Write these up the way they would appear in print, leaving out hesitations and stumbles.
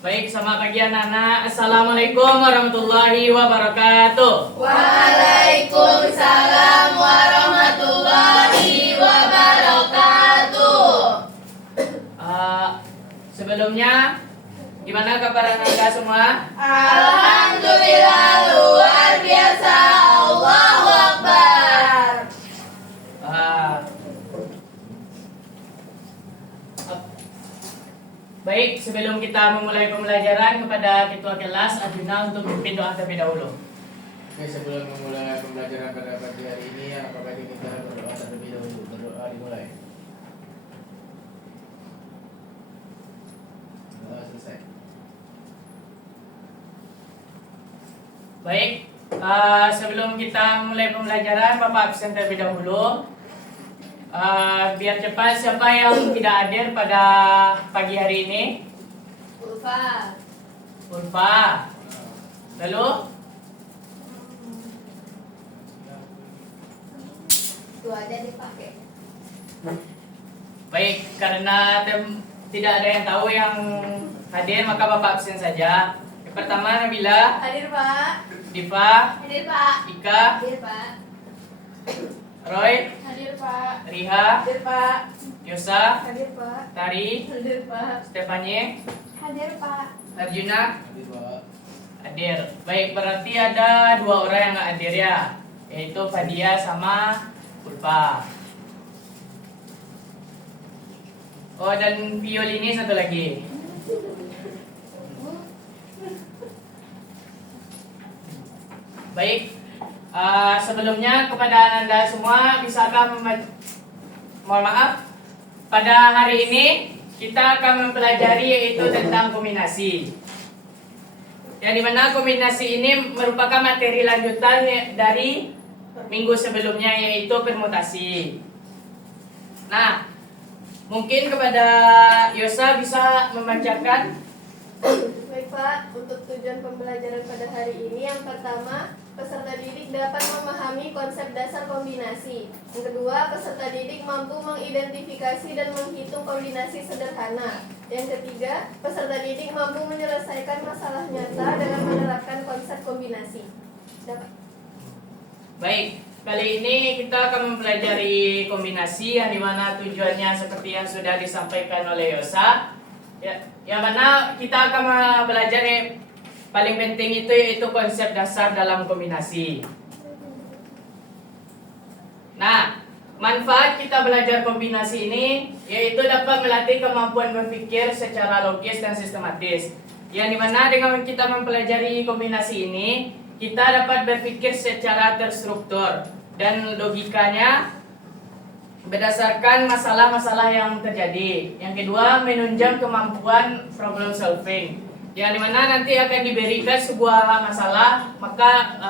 Baik, sama pagi anak-anak. Assalamualaikum warahmatullahi wabarakatuh. Waalaikumsalam warahmatullahi wabarakatuh. Sebelumnya, gimana kabar anak-anak semua? Alhamdulillah luar biasa. Allahu Akbar. Baik, sebelum kita memulai pembelajaran, kepada ketua kelas Arjuna untuk memimpin doa terlebih dahulu. Oke, sebelum memulai pembelajaran pada pagi hari ini, apakah kita berdoa terlebih dahulu? Berdoa dimulai. Doa selesai. Baik, sebelum kita mulai pembelajaran, Bapak absen terlebih dahulu. Biar cepat, siapa yang tidak hadir pada pagi hari ini? Ulfa. Ulfa. Lalu? Itu aja dipakai. Baik, karena tidak ada yang tahu yang hadir, maka Bapak absen saja. Yang pertama, Nabila, Hadir Pak. Diva, Hadir Pak. Ika, Hadir Pak. Roy, Hadir Pak. Riha, Hadir Pak. Yosa, Hadir Pak. Tari, Hadir Pak. Stefanie, Hadir Pak. Arjuna, Jadi doa. hadir. Baik, berarti ada 2 orang yang nggak hadir ya, yaitu Fadia sama Ulfa. Oh, dan violini satu lagi. Baik, sebelumnya kepada Anda semua, bisakah mohon maaf, pada hari ini kita akan mempelajari yaitu tentang kombinasi. Yang dimana kombinasi ini merupakan materi lanjutan dari minggu sebelumnya, yaitu permutasi. Nah, mungkin kepada Yosa bisa membacakan. Baik Pak, untuk tujuan pembelajaran pada hari ini, yang pertama, peserta didik dapat memahami konsep dasar kombinasi. Yang kedua, peserta didik mampu mengidentifikasi dan menghitung kombinasi sederhana. Yang ketiga, peserta didik mampu menyelesaikan masalah nyata dengan menerapkan konsep kombinasi. Dapat. Baik, kali ini kita akan mempelajari kombinasi yang dimana tujuannya seperti yang sudah disampaikan oleh Yosa. Ya, yang mana kita akan belajar yang paling penting itu yaitu konsep dasar dalam kombinasi. Nah, manfaat kita belajar kombinasi ini yaitu dapat melatih kemampuan berpikir secara logis dan sistematis. Yang dimana dengan kita mempelajari kombinasi ini, kita dapat berpikir secara terstruktur dan logikanya berdasarkan masalah-masalah yang terjadi. Yang kedua, menunjang kemampuan problem solving. Yang dimana nanti akan diberikan sebuah masalah, maka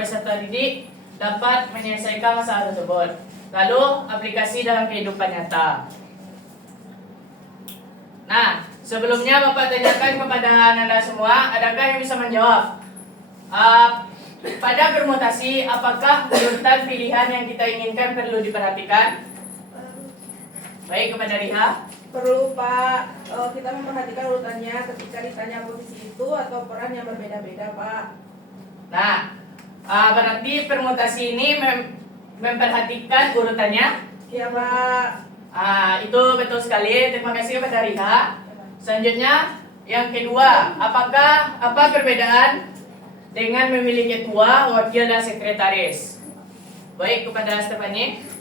peserta didik dapat menyelesaikan masalah tersebut. Lalu aplikasi dalam kehidupan nyata. Nah, sebelumnya Bapak tanyakan kepada Anda semua, adakah yang bisa menjawab? Pada permutasi, apakah urutan pilihan yang kita inginkan perlu diperhatikan? Baik, kepada Riha. Perlu Pak, kita memperhatikan urutannya ketika ditanya posisi itu atau peran yang berbeda-beda Pak. Nah, berarti permutasi ini memperhatikan urutannya. Iya Pak. Itu betul sekali. Terima kasih kepada Riha. Selanjutnya, yang kedua, apa perbedaan dengan memilih ketua, wakil, dan sekretaris? Baik, kepada Stefanie.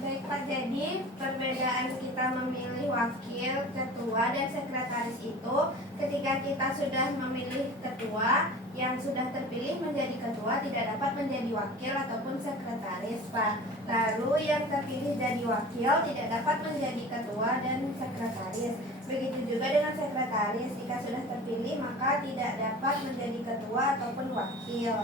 Baik Pak, jadi perbedaan kita memilih wakil, ketua, dan sekretaris itu ketika kita sudah memilih ketua, yang sudah terpilih menjadi ketua tidak dapat menjadi wakil ataupun sekretaris Pak. Lalu yang terpilih jadi wakil tidak dapat menjadi ketua dan sekretaris. Begitu juga dengan sekretaris, jika sudah terpilih maka tidak dapat menjadi ketua ataupun wakil.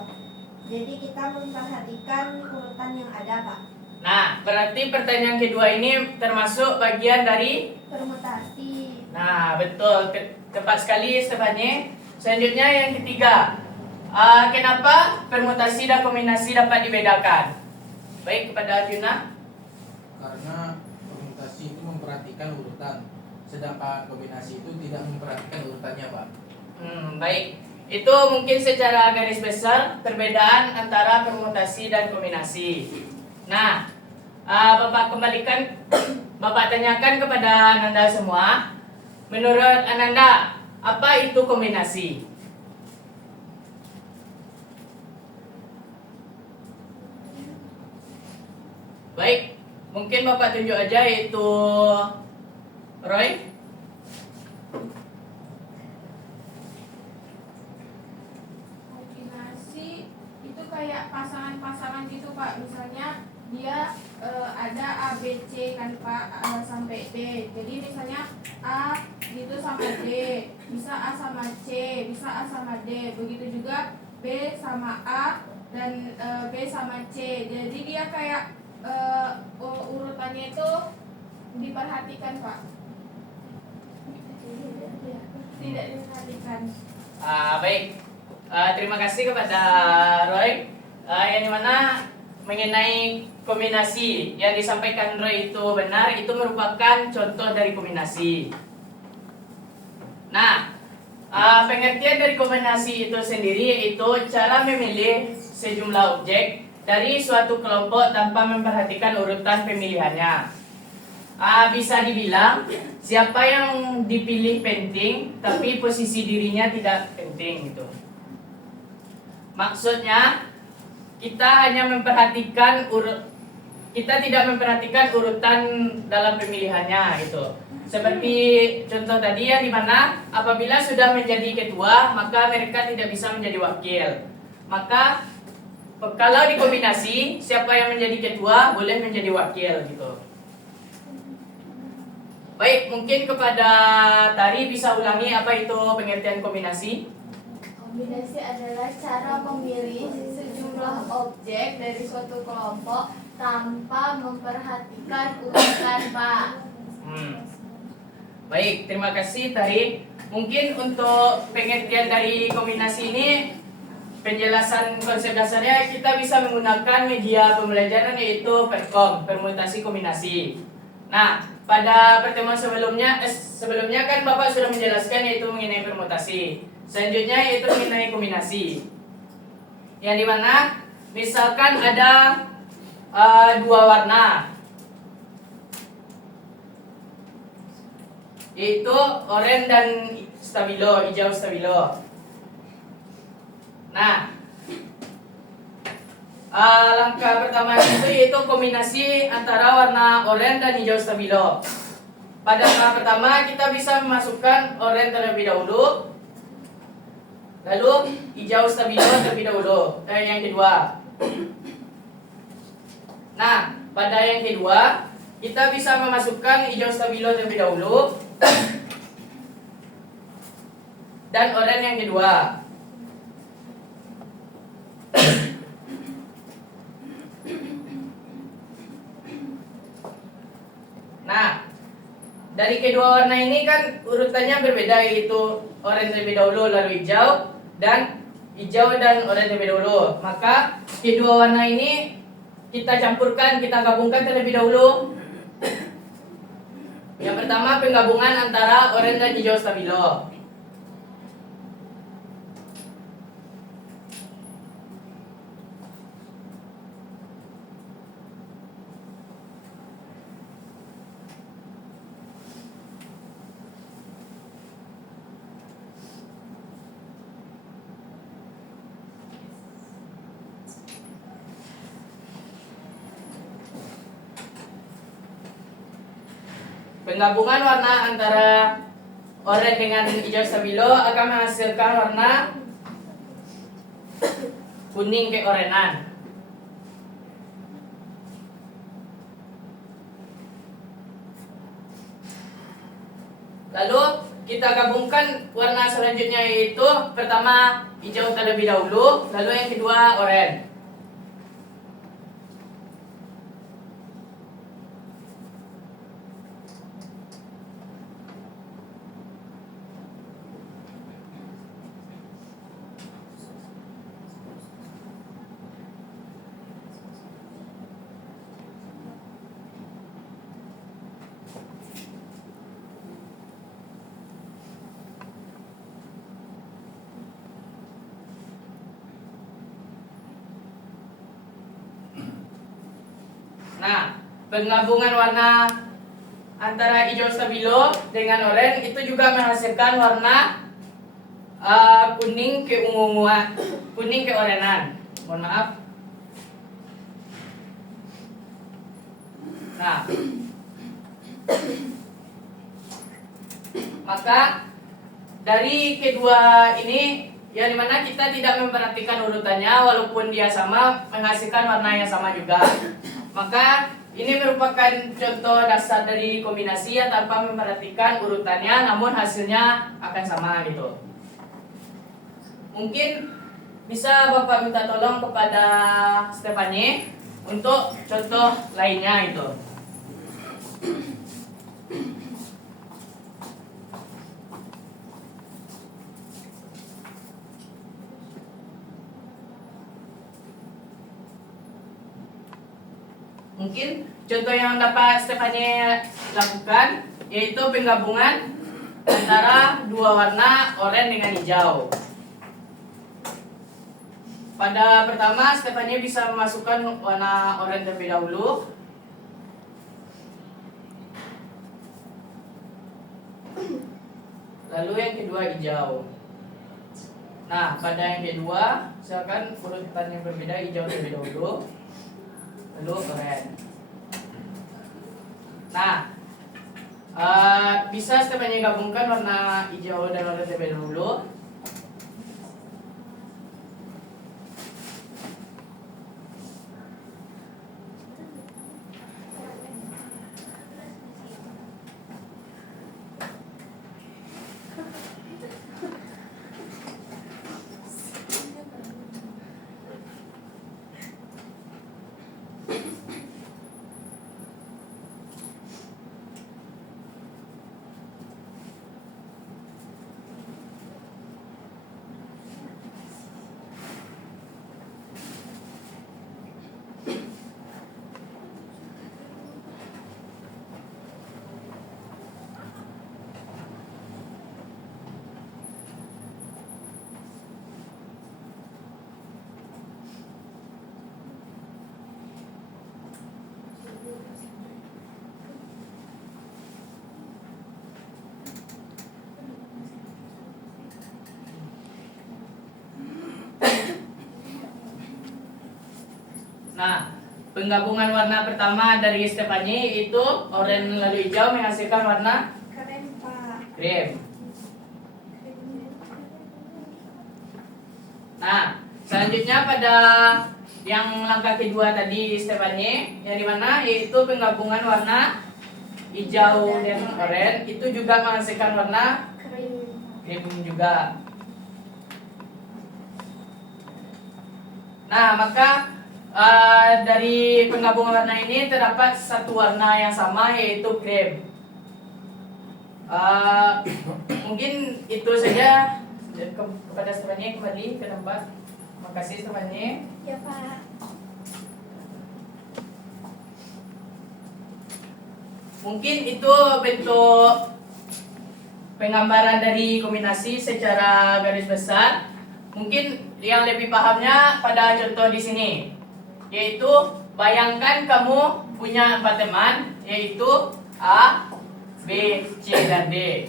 Jadi kita memperhatikan urutan yang ada Pak. Nah, berarti pertanyaan kedua ini termasuk bagian dari Permutasi. Nah, betul. Tepat sekali, Stefanie. Selanjutnya yang ketiga. Kenapa permutasi dan kombinasi dapat dibedakan? Baik, kepada Arjuna. Karena permutasi itu memperhatikan urutan, sedangkan pendapat kombinasi itu tidak memperhatikan urutannya, Pak. Baik. Itu mungkin secara garis besar perbedaan antara permutasi dan kombinasi. Nah, Bapak kembalikan, Bapak tanyakan kepada Ananda semua. Menurut Ananda, apa itu kombinasi? Baik, mungkin Bapak tunjuk aja itu Roy. Kombinasi itu kayak pasangan-pasangan gitu Pak. Misalnya dia ada A, B, C kan Pak, A sampai D. Jadi misalnya A gitu sama D, bisa A sama C, bisa A sama D. Begitu juga B sama A dan B sama C. Jadi dia kayak urutannya itu diperhatikan Pak. Tidak diperhatikan. Baik, terima kasih kepada Roy. Yang dimana mengenai kombinasi yang disampaikan Roy itu benar, itu merupakan contoh dari kombinasi. Nah, pengertian dari kombinasi itu sendiri yaitu cara memilih sejumlah objek dari suatu kelompok tanpa memperhatikan urutan pemilihannya. Bisa dibilang siapa yang dipilih penting, tapi posisi dirinya tidak penting gitu. Maksudnya kita hanya memperhatikan kita tidak memperhatikan urutan dalam pemilihannya gitu. Seperti contoh tadi yang dimana apabila sudah menjadi ketua maka mereka tidak bisa menjadi wakil. Maka kalau dikombinasi siapa yang menjadi ketua boleh menjadi wakil gitu. Baik, mungkin kepada Tari bisa ulangi apa itu pengertian kombinasi? Kombinasi adalah cara memilih sejumlah objek dari suatu kelompok tanpa memperhatikan urutan, Pak. Baik, terima kasih Tari. Mungkin untuk pengertian dari kombinasi ini, penjelasan konsep dasarnya kita bisa menggunakan media pembelajaran yaitu perkom, permutasi kombinasi. Nah, pada pertemuan sebelumnya kan Bapak sudah menjelaskan yaitu mengenai permutasi. Selanjutnya yaitu mengenai kombinasi. Yang dimana misalkan ada dua warna, yaitu oranye dan stabilo, hijau stabilo. Nah, langkah pertama itu yaitu kombinasi antara warna oranye dan hijau stabilo. Pada langkah pertama kita bisa memasukkan oranye terlebih dahulu, lalu hijau stabilo terlebih dahulu. Yang kedua. Nah, pada yang kedua kita bisa memasukkan hijau stabilo terlebih dahulu dan oranye yang kedua. Nah, dari kedua warna ini kan urutannya berbeda, yaitu oranye terlebih dahulu lalu hijau dan oranye terlebih dahulu. Maka kedua warna ini kita campurkan, kita gabungkan terlebih dahulu. Yang pertama penggabungan antara oranye dan hijau stabilo. Penggabungan warna antara oranye dengan hijau stabilo akan menghasilkan warna kuning keorenan. Lalu kita gabungkan warna selanjutnya, yaitu pertama hijau terlebih dahulu, lalu yang kedua oranye. Nah, penggabungan warna antara hijau stabilo dengan oranye itu juga menghasilkan warna kuning keunguan, kuning keorenan. Mohon maaf. Nah, maka dari kedua ini yang dimana kita tidak memperhatikan urutannya walaupun dia sama menghasilkan warna yang sama juga. Maka ini merupakan contoh dasar dari kombinasi yang tanpa memperhatikan urutannya namun hasilnya akan sama gitu. Mungkin bisa Bapak minta tolong kepada Stefanie untuk contoh lainnya itu. Mungkin contoh yang dapat Stefanie lakukan yaitu penggabungan antara dua warna oranye dengan hijau. Pada pertama Stefanie bisa memasukkan warna oranye terlebih dahulu. Lalu yang kedua hijau. Nah, pada yang kedua silakan urutan yang berbeda, hijau terlebih dahulu. Lalu oranye. Nah, bisa Stefanie gabungkan warna hijau dan oranye terlebih dahulu. Nah, penggabungan warna pertama dari Stefanie itu oranye lalu hijau menghasilkan warna Keren, Pak. krem. Nah, selanjutnya pada yang langkah kedua tadi Stefanie, yang dimana yaitu penggabungan warna hijau dan oranye itu juga menghasilkan warna krem juga. Nah, maka dari penggabungan warna ini terdapat satu warna yang sama yaitu krem. Mungkin itu saja kepada Stefanie kembali ke tempat. Terima kasih Stefanie. Ya, Pak. Mungkin itu bentuk penggambaran dari kombinasi secara garis besar. Mungkin yang lebih pahamnya pada contoh di sini, yaitu bayangkan kamu punya 4 teman, yaitu A, B, C, dan D.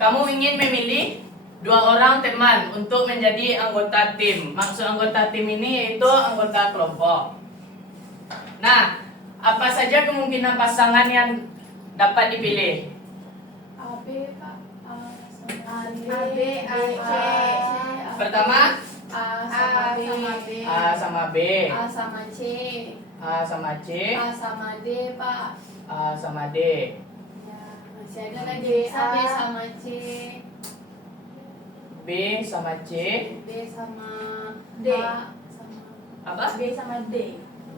Kamu ingin memilih 2 orang teman untuk menjadi anggota tim. Maksud anggota tim ini yaitu anggota kelompok. Nah, apa saja kemungkinan pasangan yang dapat dipilih? AB Pak. AB, AC. Pertama, A sama B. A sama B, A sama C. A sama C, A sama D Pak. A sama D. Ya, masih ada lagi bisa B sama C. B sama C, B sama D. A sama apa? B sama D.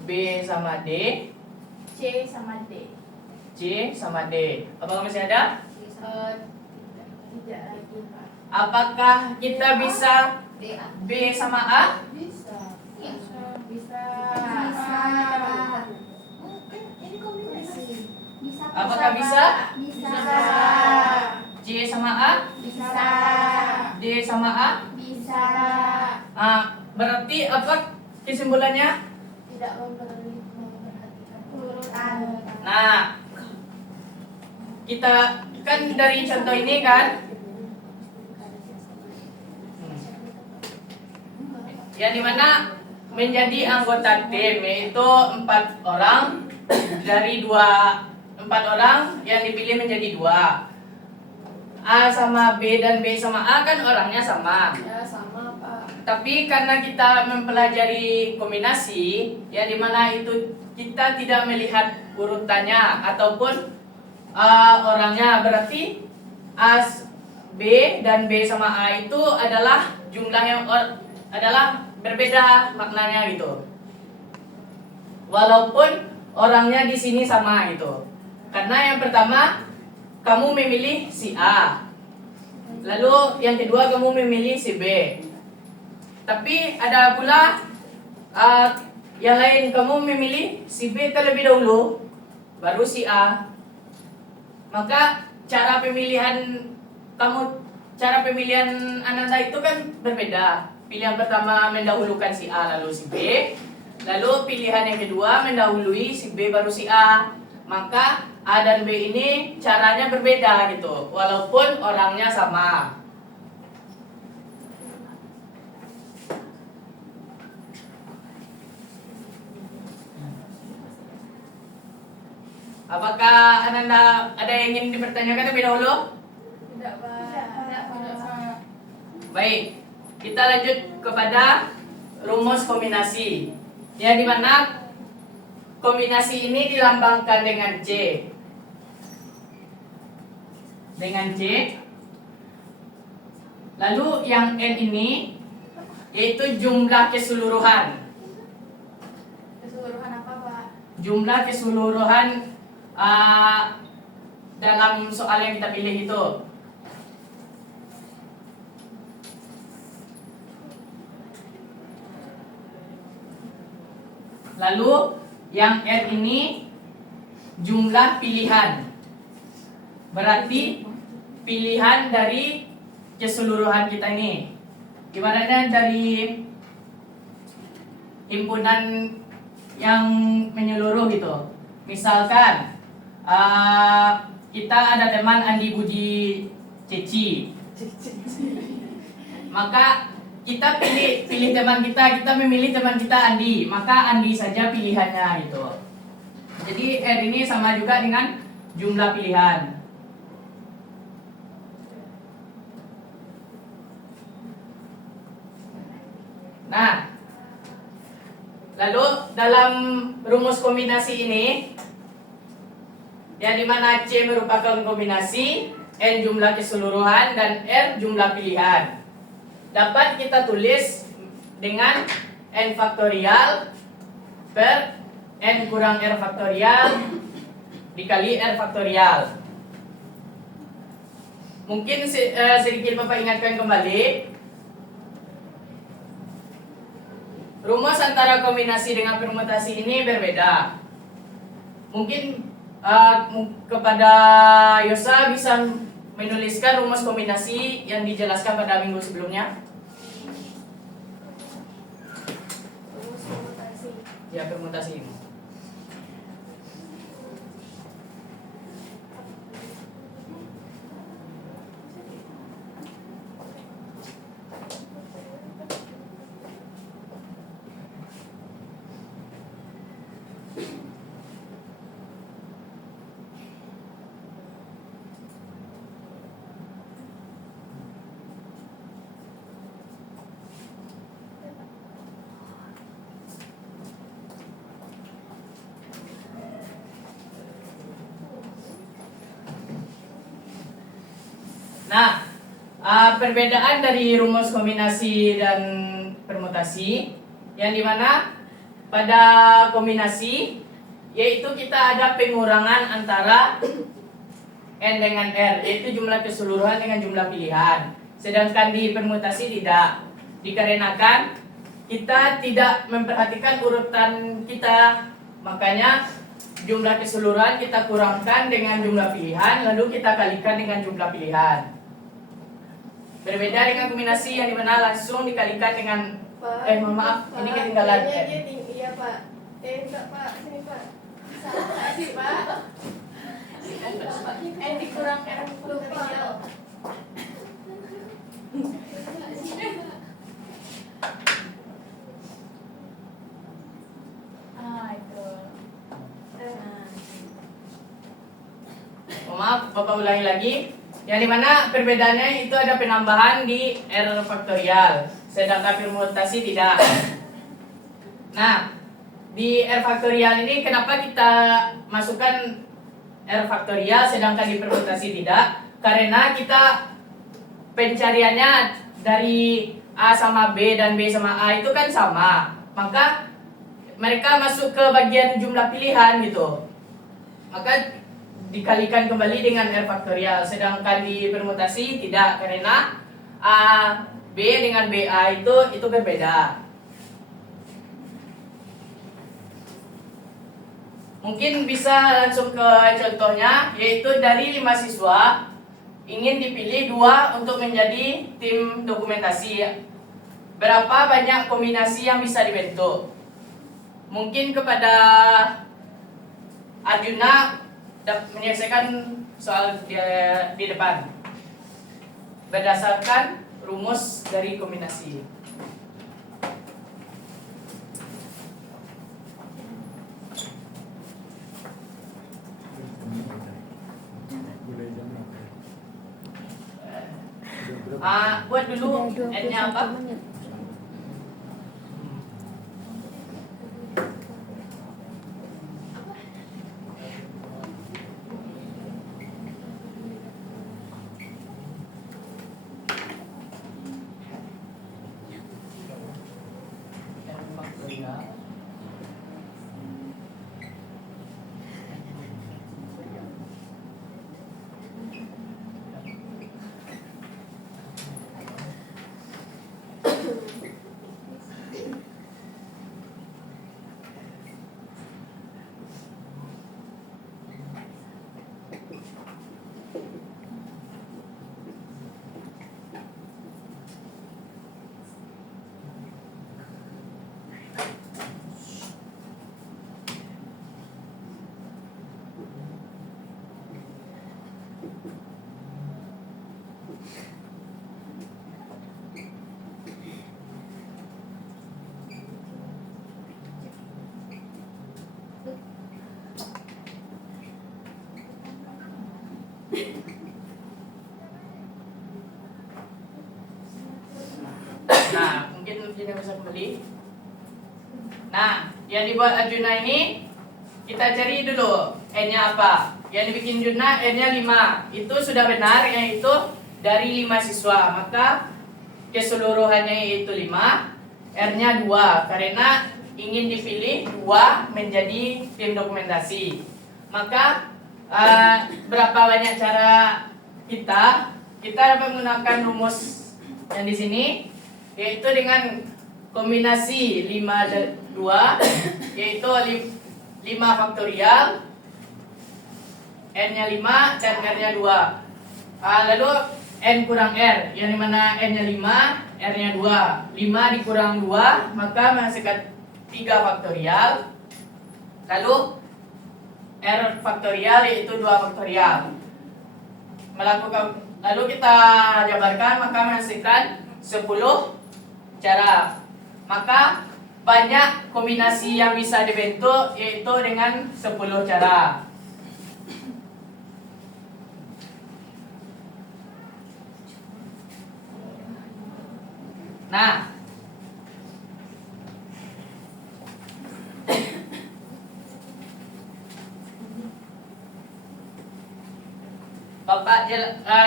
B sama D, C sama D. C sama D. Apakah masih ada? Tidak lagi Pak. Apakah kita bisa D A. B sama A? Bisa. Bisa. Bisa. Bisa. Ini kombinasi. Bisa. Apakah bisa? Bisa. C sama A? Bisa. D sama A? Bisa. Berarti apa kesimpulannya? Tidak memperhatikan Urutan Nah, kita kan dari contoh ini kan, yang dimana menjadi anggota tim yaitu 4 orang dari 4 orang yang dipilih menjadi 2. A sama B dan B sama A kan orangnya sama. Ya sama Pak. Tapi karena kita mempelajari kombinasi, yang dimana itu kita tidak melihat urutannya ataupun orangnya, berarti A, B dan B sama A itu adalah jumlah yang adalah berbeda maknanya gitu. Walaupun orangnya di sini sama gitu. Karena yang pertama kamu memilih si A. Lalu yang kedua kamu memilih si B. Tapi ada pula yang lain, kamu memilih si B terlebih dahulu, baru si A. Maka cara pemilihan Ananda itu kan berbeda. Pilihan pertama mendahulukan si A lalu si B. Lalu pilihan yang kedua mendahului si B baru si A. Maka A dan B ini caranya berbeda gitu, walaupun orangnya sama. Apakah Ananda ada yang ingin dipertanyakan terlebih dahulu? Tidak, Pak. Tidak, Pak. Baik, kita lanjut kepada rumus kombinasi. Yang dimana kombinasi ini dilambangkan dengan C. Dengan C. Lalu yang N ini yaitu jumlah keseluruhan. Keseluruhan apa, Pak? Jumlah keseluruhan dalam soal yang kita pilih itu. Lalu yang R ini jumlah pilihan. Berarti pilihan dari keseluruhan kita ini. Ibaratnya dari himpunan yang menyeluruh gitu. Misalkan kita ada teman Andi Budi Ceci. Maka kita pilih teman kita memilih teman kita Andi, maka Andi saja pilihannya gitu. Jadi R ini sama juga dengan jumlah pilihan. Nah, lalu dalam rumus kombinasi ini, yang dimana C merupakan kombinasi, N jumlah keseluruhan, dan R jumlah pilihan, dapat kita tulis dengan N faktorial per N kurang R faktorial dikali R faktorial. Mungkin sedikit Bapak ingatkan kembali, rumus antara kombinasi dengan permutasi ini berbeda. Mungkin kepada Yosa bisa menuliskan rumus kombinasi yang dijelaskan pada minggu sebelumnya. Rumus permutasi. Ya, permutasi ini. Nah, perbedaan dari rumus kombinasi dan permutasi, yang dimana pada kombinasi yaitu kita ada pengurangan antara N dengan R, yaitu jumlah keseluruhan dengan jumlah pilihan. Sedangkan di permutasi tidak, dikarenakan kita tidak memperhatikan urutan kita, makanya jumlah keseluruhan kita kurangkan dengan jumlah pilihan, lalu kita kalikan dengan jumlah pilihan. Berbeda dengan kombinasi yang dimana langsung dikalikan dengan Pak. mohon maaf, ini ketinggalan. Kayaknya dia tinggi, iya Pak. Enggak Pak, sini Pak. Salah nggak sih Pak? Dikurang lupa. Itu. Oh, maaf, Bapak ulangi lagi. Yang dimana perbedaannya itu ada penambahan di R faktorial, sedangkan permutasi tidak. Nah, di R faktorial ini kenapa kita masukkan R faktorial sedangkan di permutasi tidak? Karena kita pencariannya dari A sama B dan B sama A itu kan sama. Maka mereka masuk ke bagian jumlah pilihan gitu. Maka dikalikan kembali dengan R faktorial, sedangkan di permutasi tidak, karena A B dengan BA itu berbeda. Mungkin bisa langsung ke contohnya, yaitu dari 5 siswa ingin dipilih 2 untuk menjadi tim dokumentasi. Berapa banyak kombinasi yang bisa dibentuk? Mungkin kepada Arjuna menyelesaikan soal di depan berdasarkan rumus dari kombinasi. Buat dulu N-nya apa? Nah, mungkin Arjuna bisa kembali. Nah, yang dibuat Arjuna ini kita cari dulu N-nya apa. Yang dibikin Arjuna N-nya 5. Itu sudah benar, yaitu dari 5 siswa. Maka keseluruhannya yaitu 5. R-nya 2 karena ingin dipilih 2 menjadi tim dokumentasi. Maka berapa banyak cara kita dapat menggunakan rumus yang di sini, yaitu dengan kombinasi 5 dan 2, yaitu 5 faktorial, N-nya 5 dan R-nya 2. Lalu N kurang R, yang dimana N-nya 5, R-nya 2. 5 dikurang 2, maka menghasilkan 3 faktorial. Lalu R faktorial yaitu 2 faktorial. Lalu kita jabarkan, maka menghasilkan 10 cara. Maka banyak kombinasi yang bisa dibentuk, yaitu dengan 10 cara. Nah, Bapak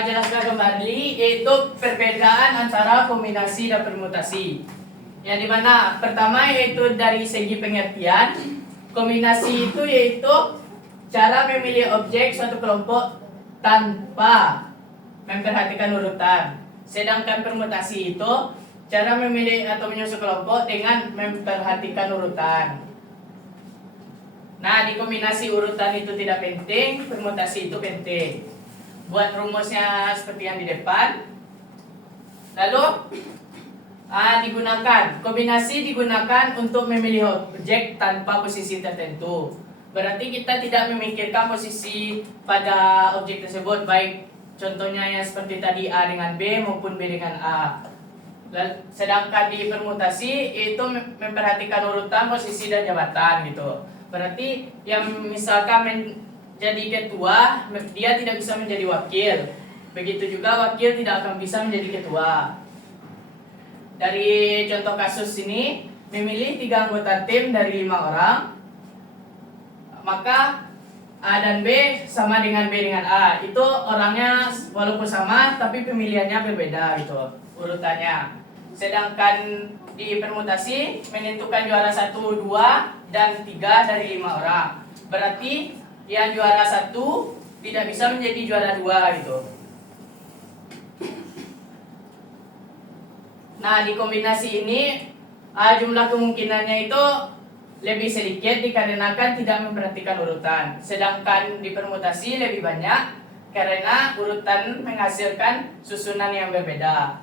jelaskan kembali, yaitu perbedaan antara kombinasi dan permutasi. Yang dimana pertama yaitu dari segi pengertian, kombinasi itu yaitu cara memilih objek suatu kelompok tanpa memperhatikan urutan. Sedangkan permutasi itu cara memilih atau menyusun kelompok dengan memperhatikan urutan. Nah, di kombinasi urutan itu tidak penting, permutasi itu penting. Buat rumusnya seperti yang di depan. Lalu kombinasi digunakan untuk memilih objek tanpa posisi tertentu. berarti kita tidak memikirkan posisi pada objek tersebut, baik contohnya yang seperti tadi A dengan B maupun B dengan A. Sedangkan di permutasi itu memperhatikan urutan, posisi dan jabatan gitu. Berarti yang misalkan menjadi ketua, dia tidak bisa menjadi wakil. Begitu juga wakil tidak akan bisa menjadi ketua. Dari contoh kasus ini, memilih 3 anggota tim dari 5 orang, maka A dan B sama dengan B dengan A. Itu orangnya walaupun sama, tapi pemilihannya berbeda gitu, urutannya. Sedangkan di permutasi menentukan juara 1, 2, dan 3 dari 5 orang. Berarti yang juara 1 tidak bisa menjadi juara 2 gitu. Nah, di kombinasi ini jumlah kemungkinannya itu lebih sedikit dikarenakan tidak memperhatikan urutan. Sedangkan di permutasi lebih banyak karena urutan menghasilkan susunan yang berbeda.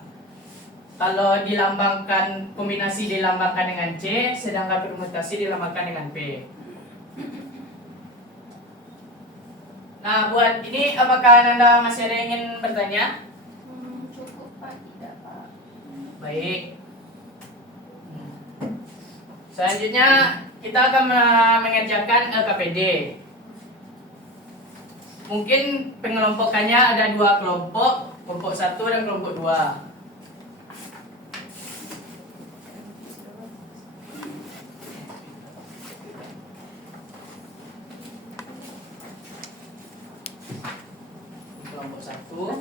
Kalau dilambangkan, kombinasi dilambangkan dengan C, sedangkan permutasi dilambangkan dengan P. Nah, buat ini apakah Anda masih ada yang ingin bertanya? Cukup Pak, tidak Pak. Baik. Selanjutnya kita akan mengerjakan LKPD. Mungkin pengelompokannya ada 2 kelompok, kelompok 1 dan kelompok 2. Kelompok 1,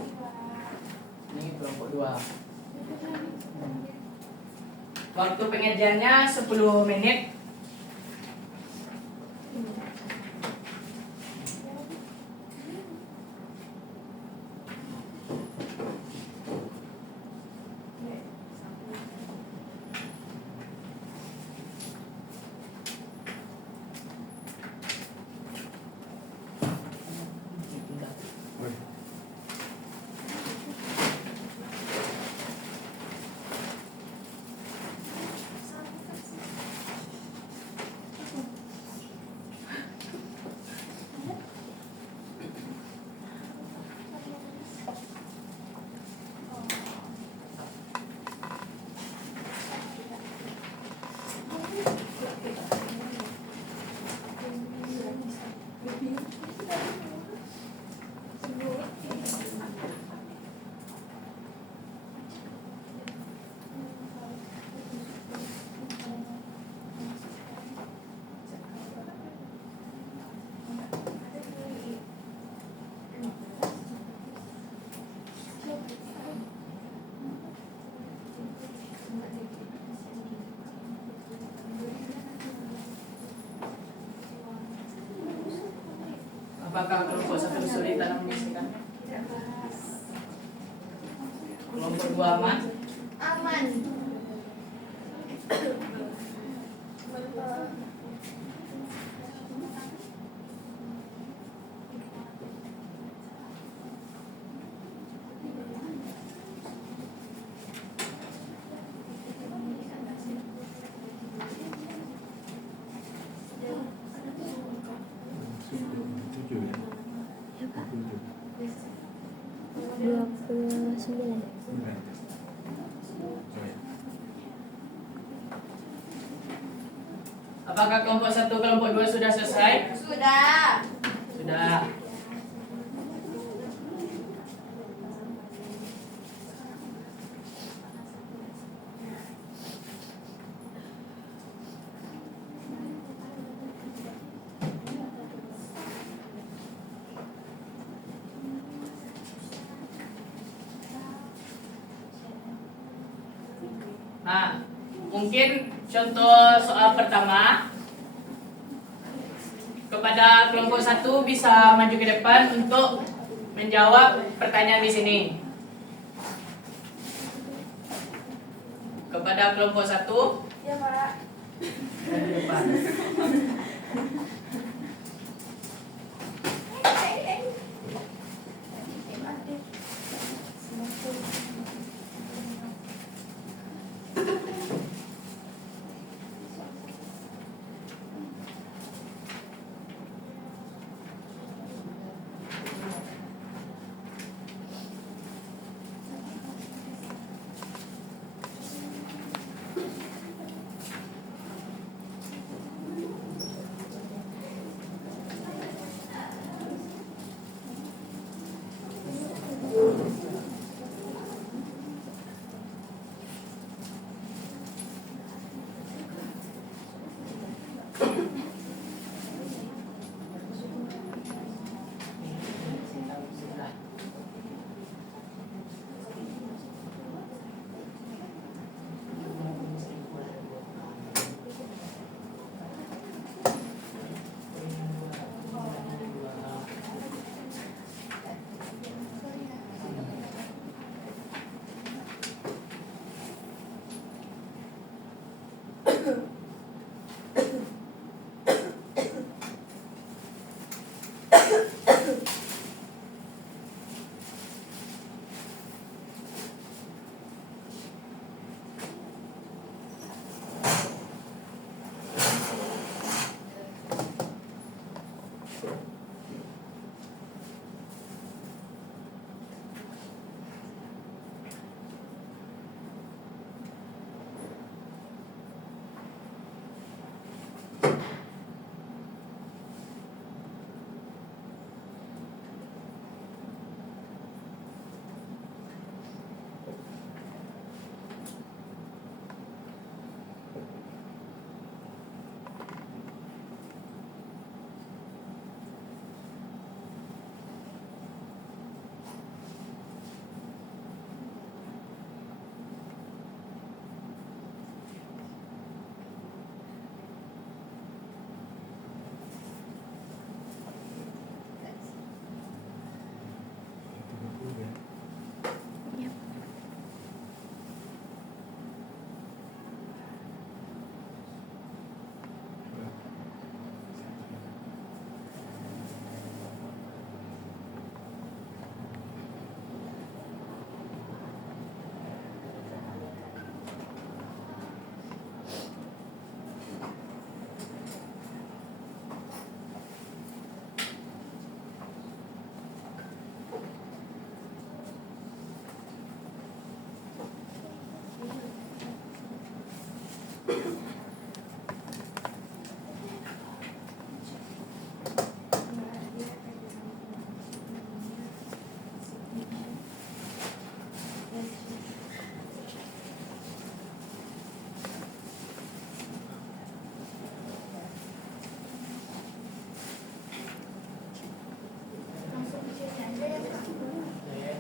ini kelompok 2. Waktu pengerjaannya 10 menit. Apakah kelompok 1 kesulitan menyelesaikannya? Kelompok 2 aman? Aman. Apakah kelompok 1, kelompok 2 sudah selesai? Sudah. Sudah. Nah, mungkin contoh soal pertama, kepada kelompok 1 bisa maju ke depan untuk menjawab pertanyaan di sini. Kepada kelompok 1 Ya Pak. maju ke depan. Langsung di sini aja ya Kak. Ya.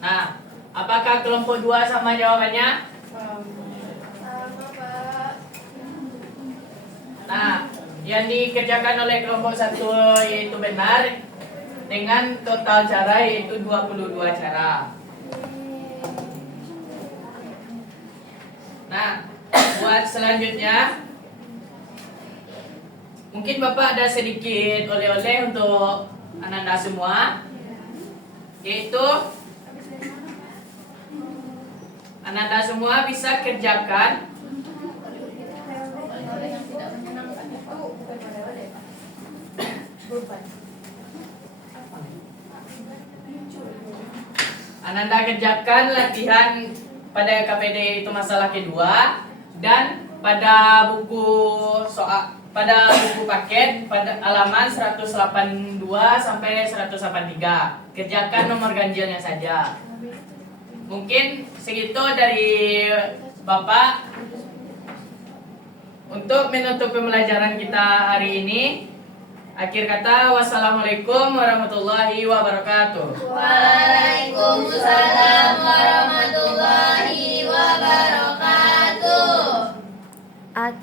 Nah, apakah kelompok 2 sama jawabannya? Sama, Pak. Nah, yang dikerjakan oleh kelompok 1 yaitu benar dengan total cara yaitu 22 cara. Nah, buat selanjutnya mungkin Bapak ada sedikit oleh-oleh untuk Ananda semua, yaitu Ananda semua bisa kerjakan Oleh-oleh yang tidak menyenangkan itu bukan oleh-oleh, Pak. Beban. Ananda kerjakan latihan pada KPD itu masalah kedua, dan pada buku soal pada buku paket pada halaman 182 sampai 183. Kerjakan nomor ganjilnya saja. Mungkin segitu dari Bapak. Untuk menutup pembelajaran kita hari ini, akhir kata wassalamualaikum warahmatullahi wabarakatuh. Waalaikumsalam warahmatullahi